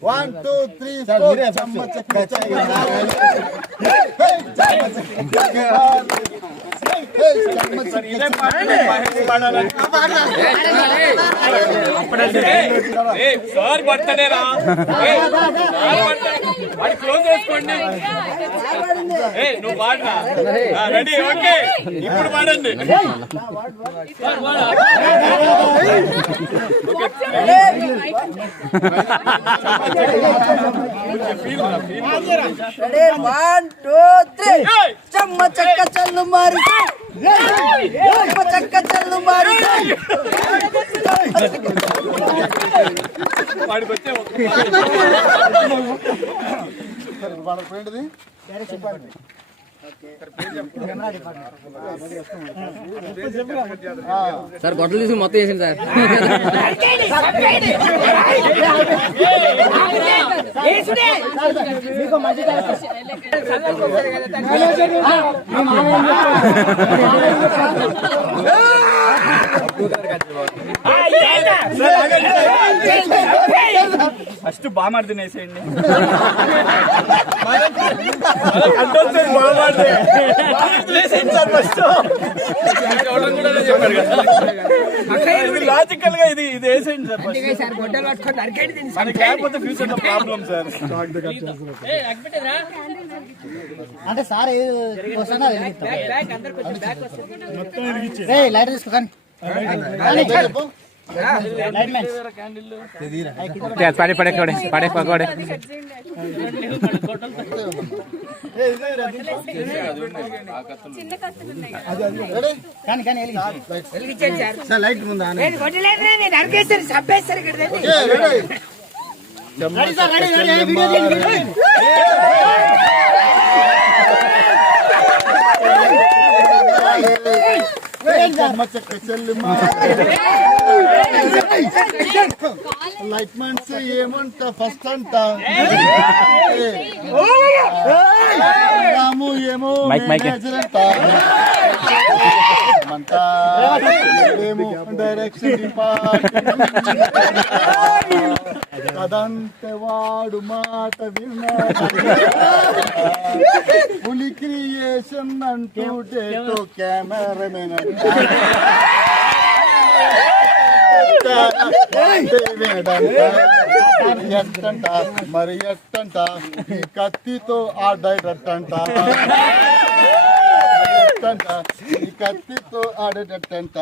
One, two, three, four. Sir బర్త్డేరా close చేసుకోండి. నువ్వు పాడరా. రెడీ, ఓకే, ఇప్పుడు పాడండి. వన్ టూ త్రీ చెమ్మ చెక్క చల్లు మారి చెమ్మ చెక్క చల్లు మారి వాడికి వచ్చే సార్ గొడవలు తీసుకుని మొత్తం వేసింది సార్. ఫస్ట్ బామార్ది వేసేయండి. లాజికల్ గా ఇది వేసేయండి సార్. లేకపోతే ఫ్యూచర్ లో ప్రాబ్లం సార్. అంటే సార్ లైట్ తీసుకో కానీ పడే పడే పడే పడే లైట్ ముందా లైట్ మన్స్ ఏమంట ఫస్ట్ అంట రాము ఏమో మేనేజర్ అంట ఏమో డైరెక్షన్ డిపార్ట్మెంట్ కదంతే వాడు మాట విన్నా పులి క్రియేషన్ అంటూ డేటో కెమెరామెన్ ఎట్టంట మరి ఎట్టంట ఈ కత్తితో ఆ డైరెక్ట్ అంట ఈ కత్తితో ఆడేటంట.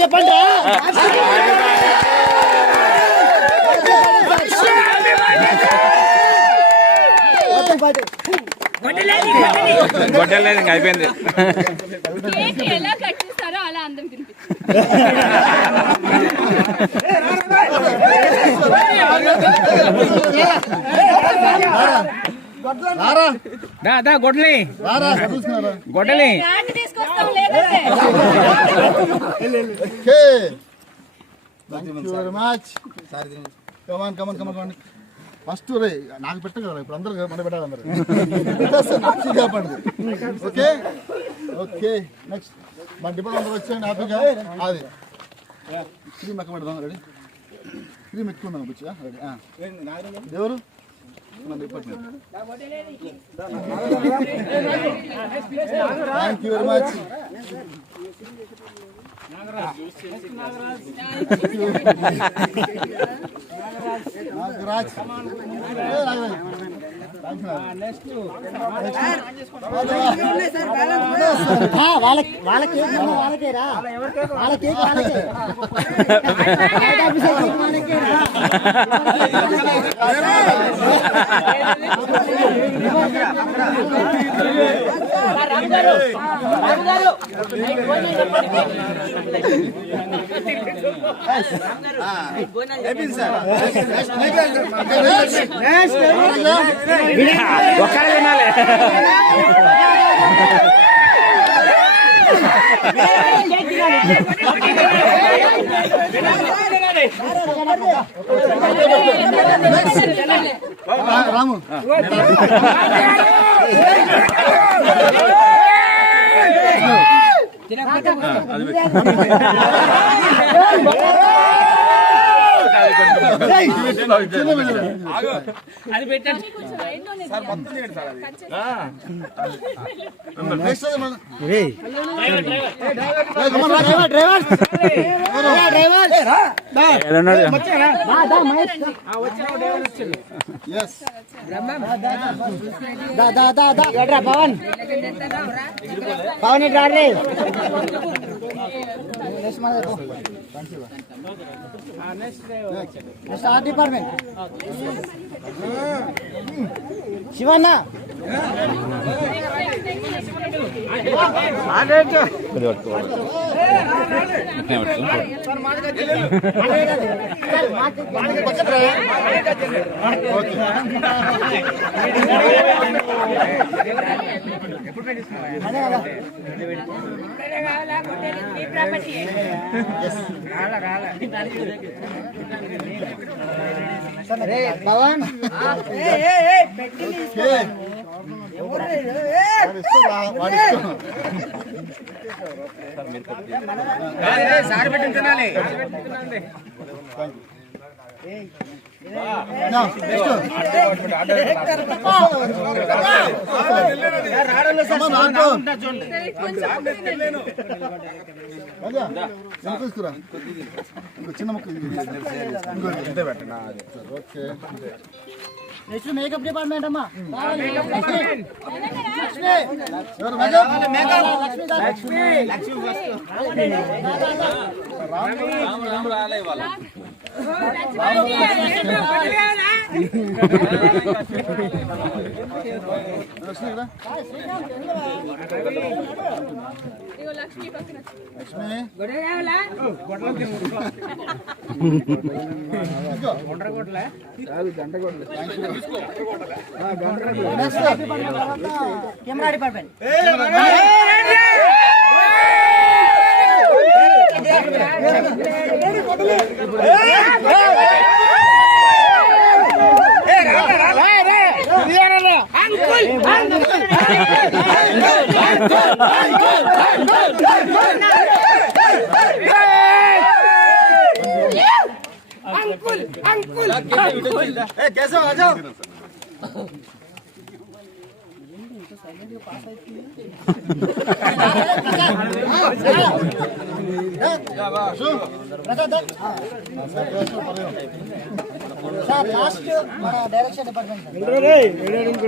చెప్పండి గొడ్డలేదు ఇంకా అయిపోయింది. ఎలా కట్ చేస్తారో అలా అందం గొడ్డలి గొడ్డలి ఫస్ట్ రే నాకు పెట్టం కదా ఇప్పుడు అందరూ మన పెట్టాలి అందరూ కాపాడదు. ఓకే ఓకే నెక్స్ట్ మన డిపార్ట్మెంట్ అందరూ వచ్చేయండి హ్యాపీగా. అది క్రీమ్ ఎక్క పెడదాం. రెడీ క్రీమ్ ఎక్కువ కూర్చోగా రెడీ. ఎవరు మన department. Thank you very much. Nagaraj వాళ్ళకి వాళ్ళకే వాళ్ళకే ఒక్కడే తినాలి. రాము అది పెట్టండి పవన్ పవన్ ఇటు రే art department Shivanna Pawan sir పెట్టి తినాలి చిన్న ముక్క ఓకే నెక్స్ట్ మేకప్ డిపార్ట్మెంట్ అమ్మా లక్ష్మి పక్కన కెమెరా డిపార్ట్మెంట్ कैसे आ जाओ సార్ లాస్ట్ మన direction department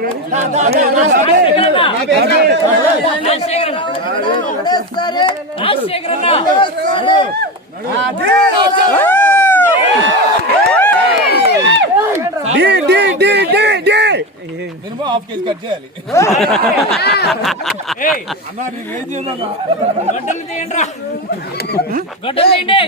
minimum half KG cut చేయాలి అన్నా నీ రేంజ్ ఏమన్నా గడ్డలు తీయండి రా గడ్డలు తీయండి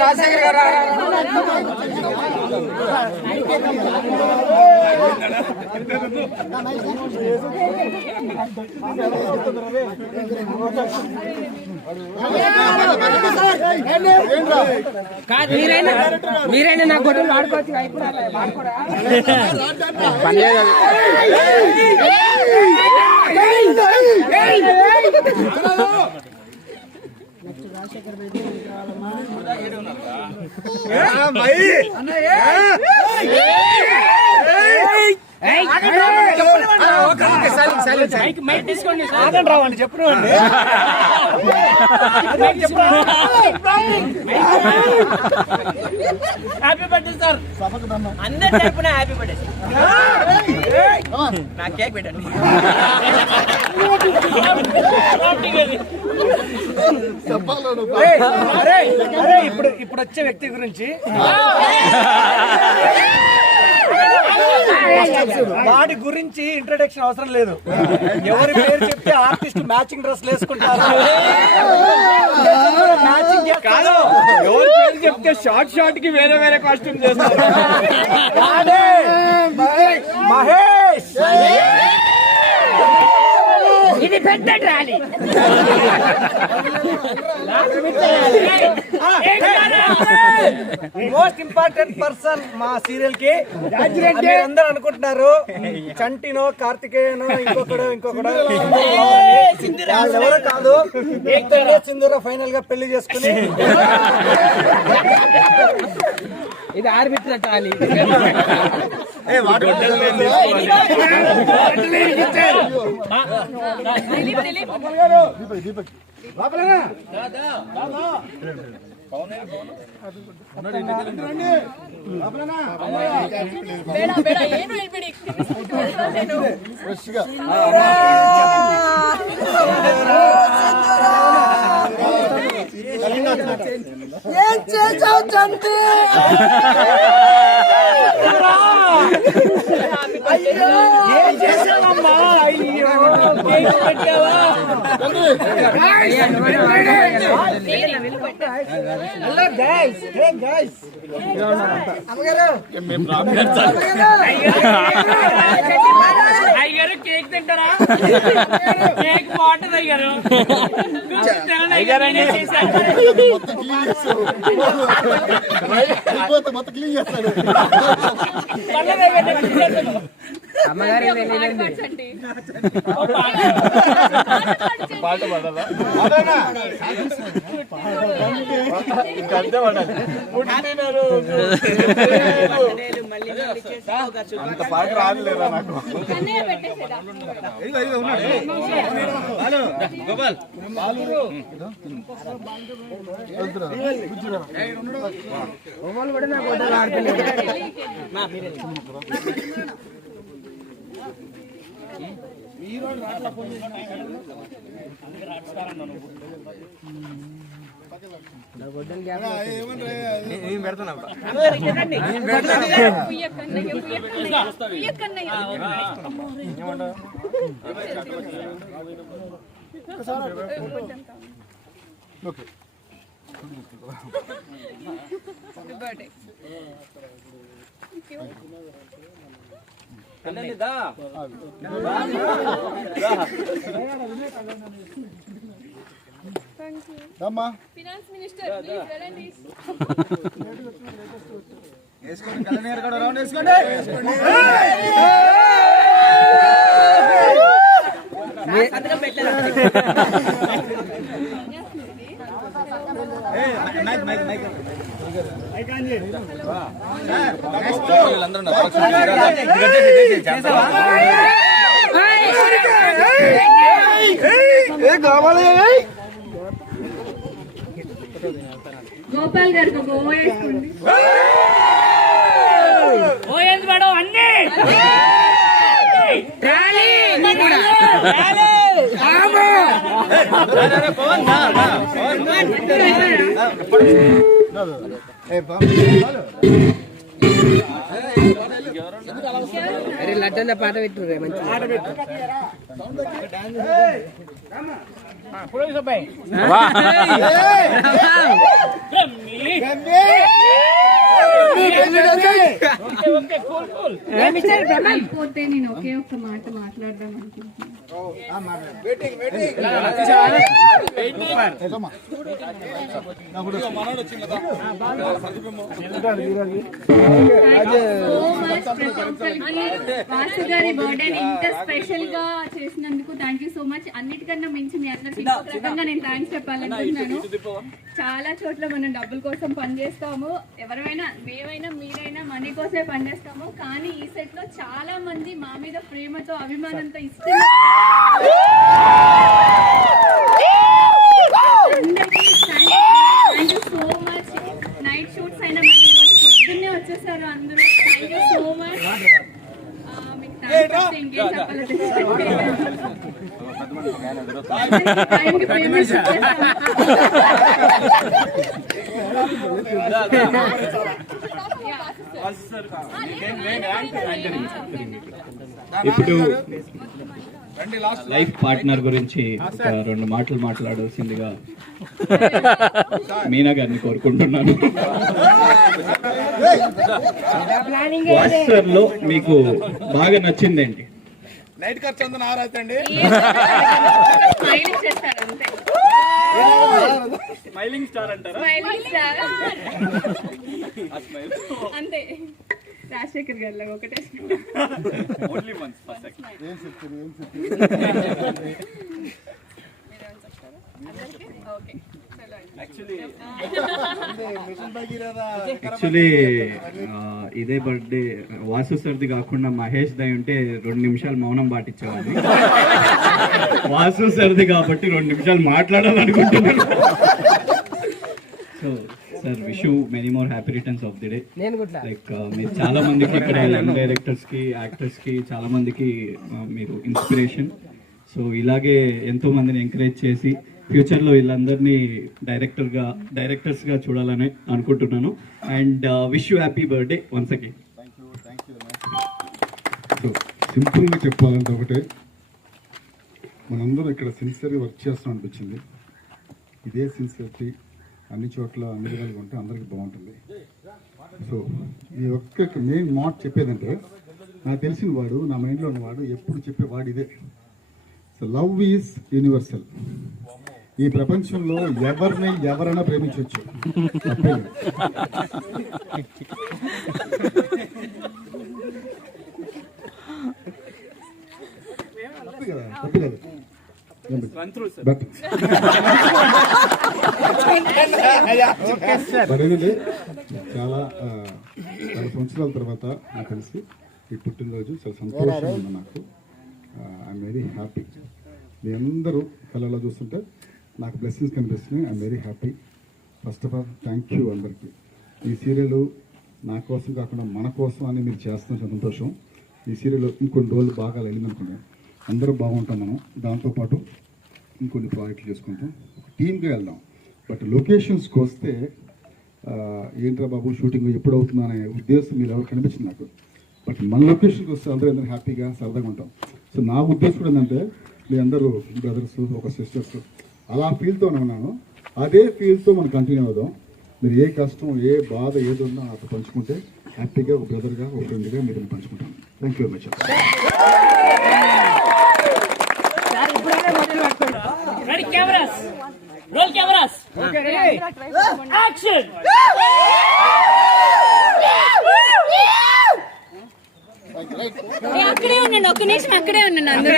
రాజశేఖర్ గారు కాదు మీరైనా నా గొడవలు వాడుకోవచ్చు పని చేయదు. తీసుకోండి రావండి చెప్పండి. Happy birthday sir. అందరి తరపున హ్యాపీ బర్త్డే. నా కేక్ పెట్టండి. ఇప్పుడు వచ్చే వ్యక్తి గురించి వాడి గురించి ఇంట్రడక్షన్ అవసరం లేదు. ఎవరి పేరు చెప్తే ఆర్టిస్ట్ మ్యాచింగ్ డ్రెస్ వేసుకుంటారు. కాదు, ఎవరి పేరు చెప్తే షార్ట్ కి వేరే వేరే కాస్ట్యూమ్ చేస్తారు. మహేష్ ఇది పెద్ద ట్రాలీ. మోస్ట్ ఇంపార్టెంట్ పర్సన్ మా సీరియల్ కి. అందరూ అనుకుంటున్నారు చంటినో కార్తికేయనో ఇంకొకడు ఎవరో కాదు. సింధూర ఫైనల్ గా పెళ్లి చేసుకుని ఇది ఆర్బిట్ర ట్రాలీ. ఏం చేసావు చంటి? ఏం చేసావమ్మా? అయ్యారు కేక్ తింటారా? కేక్ బాగుంటుంది అయ్యారు. మొత్తం క్లీన్ చేస్తాడు. పాట పాడాలా? అంత పాట రాదులేరా నాకు. ఓకే అమ్మా ఫినాన్స్ మినిస్టర్ ప్లీజ్ వెళ్ళండి. వేసుకోండి, కళ్ళనీరు కూడా రౌండ్ వేసుకోండి. గోపాల్ గారికి గోవా వేసుకోండి. ఓఎస్ మేడం అన్ని అరే లడ్డంద పాట పెట్టు మంచి పాట పెట్టు. అయిపోతే నేను ఒకే ఒక్క మాట మాట్లాడదాం అనుకుంటున్నాను. వాసు గారి బర్త్డే ఇంత స్పెషల్ గా చేసినందుకు థ్యాంక్ యూ సో మచ్. అన్నిటికన్నా మించి మీ అందరికి ఇంకొక రకంగా నేను థ్యాంక్స్ చెప్పాలనుకుంటున్నాను. చాలా చోట్ల మనం డబ్బుల కోసం పనిచేస్తాము, ఎవరైనా మేమైనా మీరైనా మనీ కోసమే పనిచేస్తాము. కానీ ఈ సెట్ లో చాలా మంది మా మీద ప్రేమతో అభిమానంతో ఇష్టం thank you so much. Night shoots అయినా మళ్ళీ ఈరోజు పొద్దున్నే వచ్చేసారు అందరూ. Thank you so much. మీకు థ్యాంక్స్ ఇంకేం చెప్పాలి. టైంకి పేమెంట్ ఇచ్చేస్తాము. ఇప్పుడు లైఫ్ పార్ట్నర్ గురించి ఒక 2 మాటలు మాట్లాడాల్సిందిగా మీనా గారిని కోరుకుంటున్నాను. వాట్సాప్ లో మీకు బాగా నచ్చిందేంటి? నైట్ ఖర్చు అంతా నారాజండి. స్మైలింగ్ చేస్తారు అంతే. స్మైలింగ్ స్టార్ అంటారా? స్మైలింగ్ స్టార్ అంతే. రాజశేఖర్ గారి లాగా ఒకటే. Only once for second. Actually ఇదే బర్త్డే వాసు సర్ది కాకుండా మహేష్ దయ ఉంటే 2 నిమిషాలు మౌనం పాటించేవాడిని. వాసు సర్ది కాబట్టి 2 నిమిషాలు మాట్లాడాలనుకుంటున్నాను. So sir, wish you many more happy returns of the day. Like మీరు చాలా మందికి ఇక్కడ యంగ్ డైరెక్టర్స్ కి, యాక్టర్స్ కి చాలా మందికి మీరు ఇన్స్పిరేషన్. సో ఇలాగే ఎంతో మందిని ఎంకరేజ్ చేసి ఫ్యూచర్ లో వీళ్ళందరినీ డైరెక్టర్స్ గా చూడాలని అనుకుంటున్నాను. And wish you happy birthday once again. So సింపుల్గా చెప్పాలంటే ఒకటే, మనందరం ఇక్కడ సిన్సియర్గా వర్క్ చేస్తాం అనిపించింది. ఇదే సిన్సియరిటీ అన్ని చోట్ల అన్ని విధాలుగా ఉంటే అందరికీ బాగుంటుంది. సో ఈ ఒక్క మెయిన్ మాట చెప్పేదంటే, నాకు తెలిసిన వాడు, నా మైండ్లో ఉన్నవాడు ఎప్పుడు చెప్పేవాడు ఇదే. So love is universal. ఈ ప్రపంచంలో ఎవరైనా ప్రేమించవచ్చు, తప్పే లేదు. తప్పు కదా, బట్ ఏంటంటే చాలా సంవత్సరాల తర్వాత నాకు తెలిసి ఈ పుట్టినరోజు చాలా సంతోషంగా ఉంది నాకు. I'm very happy. మీ అందరూ కళ్ళలో చూస్తుంటే నాకు బ్లెస్సింగ్స్ కనిపిస్తున్నాయి. I'm very happy. First of all thank you అందరికీ. ఈ సీరియల్ నా కోసం కాకుండా మన కోసం అని మీరు చేస్తున్న సంతోషం. ఈ సీరియల్ ఇంకొన్ని రోజులు బాగా వెళ్ళిందనుకున్నాను, అందరూ బాగుంటాం మనం. దాంతోపాటు ఇంకొన్ని ప్రాజెక్టులు చేసుకుంటాం, ఒక టీమ్గా వెళ్దాం. బట్ లొకేషన్స్కి వస్తే ఏంట్రా బాబు షూటింగ్ ఎప్పుడు అవుతుందా అనే ఉద్దేశం మీరు ఎవరు కనిపించింది నాకు. బట్ మన లొకేషన్కి వస్తే అందరూ హ్యాపీగా సరదాగా ఉంటాం. సో నా ఉద్దేశం కూడా ఏంటంటే, మీ అందరూ బ్రదర్స్, ఒక సిస్టర్స్, అలా ఫీల్తోనే ఉన్నాను. అదే ఫీల్తో మనం కంటిన్యూ అవుదాం. మీరు ఏ కష్టం, ఏ బాధ ఏది ఉన్నా నాతో పంచుకుంటే హ్యాపీగా ఒక బ్రదర్గా, ఒక ఫ్రెండ్గా మీరు పంచుకుంటాను. Thank you very much. అక్కడే ఉన్నాను, ఒక్క నిమిషం అక్కడే ఉన్నాను. అందరూ